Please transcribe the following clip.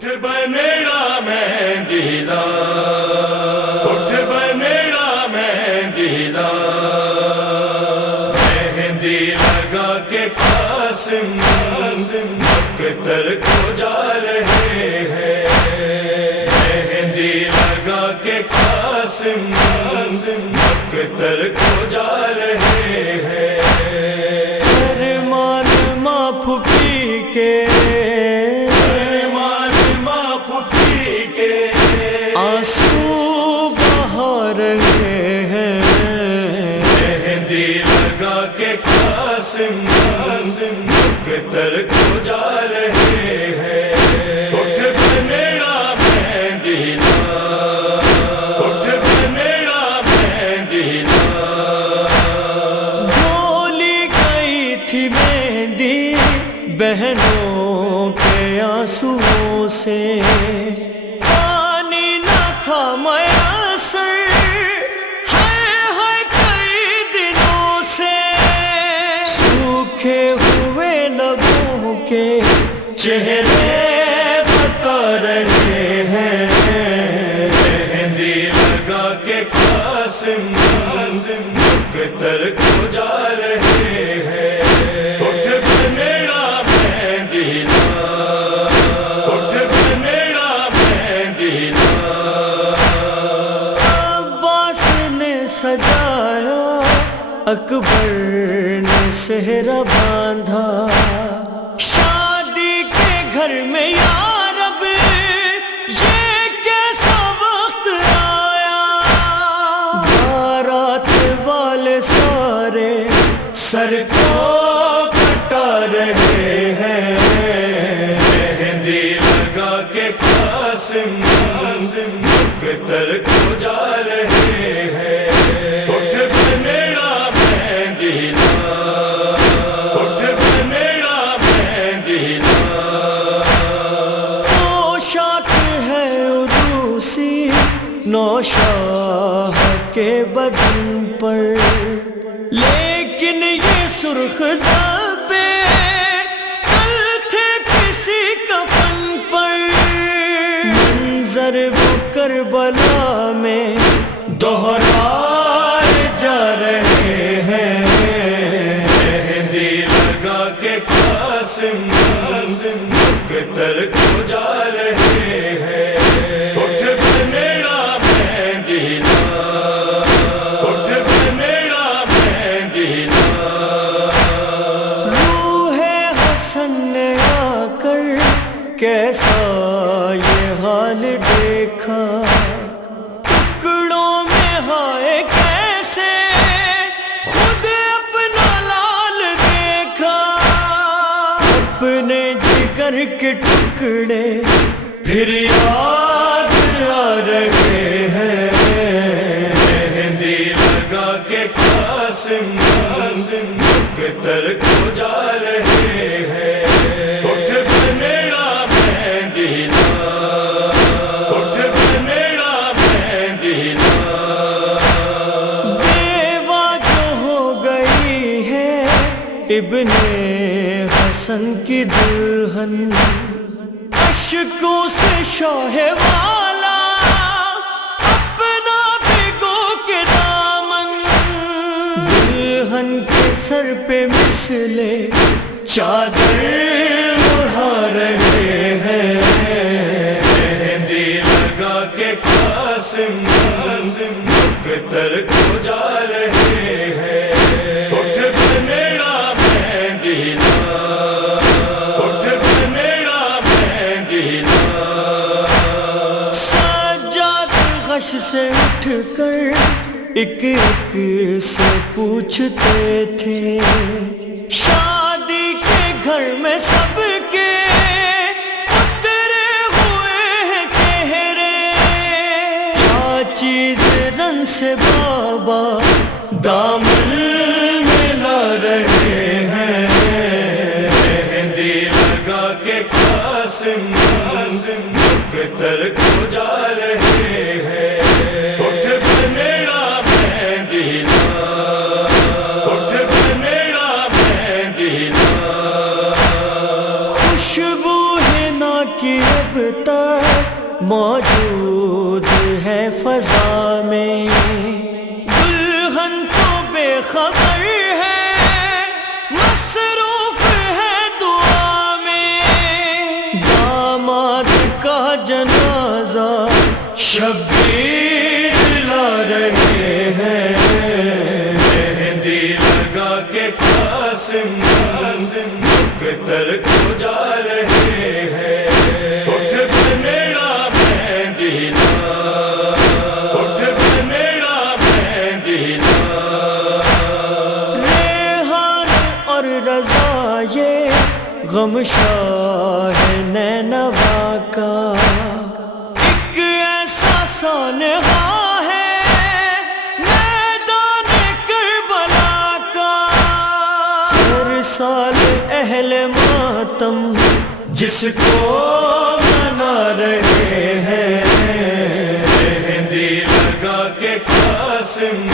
اٹھ بنیرا مہندیلا، اٹھ بنیرا مہندیلا، مہندی لگا کے قاسم مقتل کو جا رہے ہیں، مہندی لگا کے قاسم مقتل کو جا رہے ہیں۔ ارمان ماں پھوپھی کے، آنسو بہا رہے ہیں، مہندی لگا کے قاسم مقتل کو جا رہے ہیں۔ اٹھ بنیرا مہندیلا، اٹھ بنیرا مہندیلا، بولی گئی تھی مہندی بہنوں کے آنسوؤں سے، پانی نہ تھا میسر ہے کئی دنوں سے، سوکھے ہوئے لبوں کے چہرے بتا رہے ہیں، مہندی لگا کے قاسم مقتل کو جا رہے ہیں۔ اٹھ بنیرا مہندیلا، اٹھ بنیرا مہندیلا، عباس نے سجایا اکبر نے سہرا باندھا، شادی کے گھر میں یا رب یہ کیسا وقت آیا، بارات والے سارے سر کو کٹا رہے ہیں، مہندی لگا کے قاسم مقتل کو جا رہے ہیں۔ اٹھ بنیرا مہندیلا، اٹھ بنیرا مہندیلا، پوشاک ہے عروسی نوشاہ کے بدن پر، لیکن یہ سرخ دھبے کل تھے کسی کفن پر، منظر وہ کربلا میں دہرائے جا رہے ہیں، مہندی لگا کے قاسم مقتل کو جا رہے ہیں۔ اٹھ بنیرا مہندیلا، اٹھ بنیرا مہندیلا، روح حسن نے آ کر کیسا یہ حال دیکھا، ٹکڑوں میں ہائے کیسے خود اپنا لال دیکھا، اپنے جگر کے ٹکڑے پھر یاد آ رہے ہیں، مہندی لگا کے قاسم مقتل کو جا رہے ہیں۔ اٹھ بنیرا مہندیلا، اٹھ بنیرا مہندیلا، بیوہ جو ہو گئی ہے ابن حسن کی دلہن، اشکوں سے شاہ والا اپنا بھگو کے دامن، دلہن کے سر پہ مثلے چادر اڑا رہے ہیں، مہندی لگا کے قاسم مقتل کو جا رہے ہیں۔ اٹھ بنیرا مہندیلا، اٹھ بنیرا مہندیلا، سجاد غش سے اٹھ کر ایک ایک سے پوچھتے تھے، شادی کے گھر میں سب کے اترے ہوئے ہیں چہرے، کیا چیز رن سے بابا دامن میں لا رہے ہیں، مہندی لگا کے قاسم مقتل کو جا رہے ہیں۔ اٹھ بنیرا مہندیلا، اٹھ بنیرا مہندیلا، خوشبو ہے نا کہ اب تک موجود ہے فضا میں، دلہن تو بے خبر ہے مصروف ہے دعا میں، داماد کا جنازہ شبیر لا رہے ہیں، مہندی لگا کے قاسم مقتل کو جا رہے ہیں، اٹھ میرا مہندی لا، اٹھ میرا مہندی لا۔ ریحان اور رضا یہ غم شاہ نینوا کا، ایک ایسا سانحہ ہے میدان کربلا کا، ہر سال اہل ماتم جس کو منا رہے ہیں، مہندی لگا کے قاسم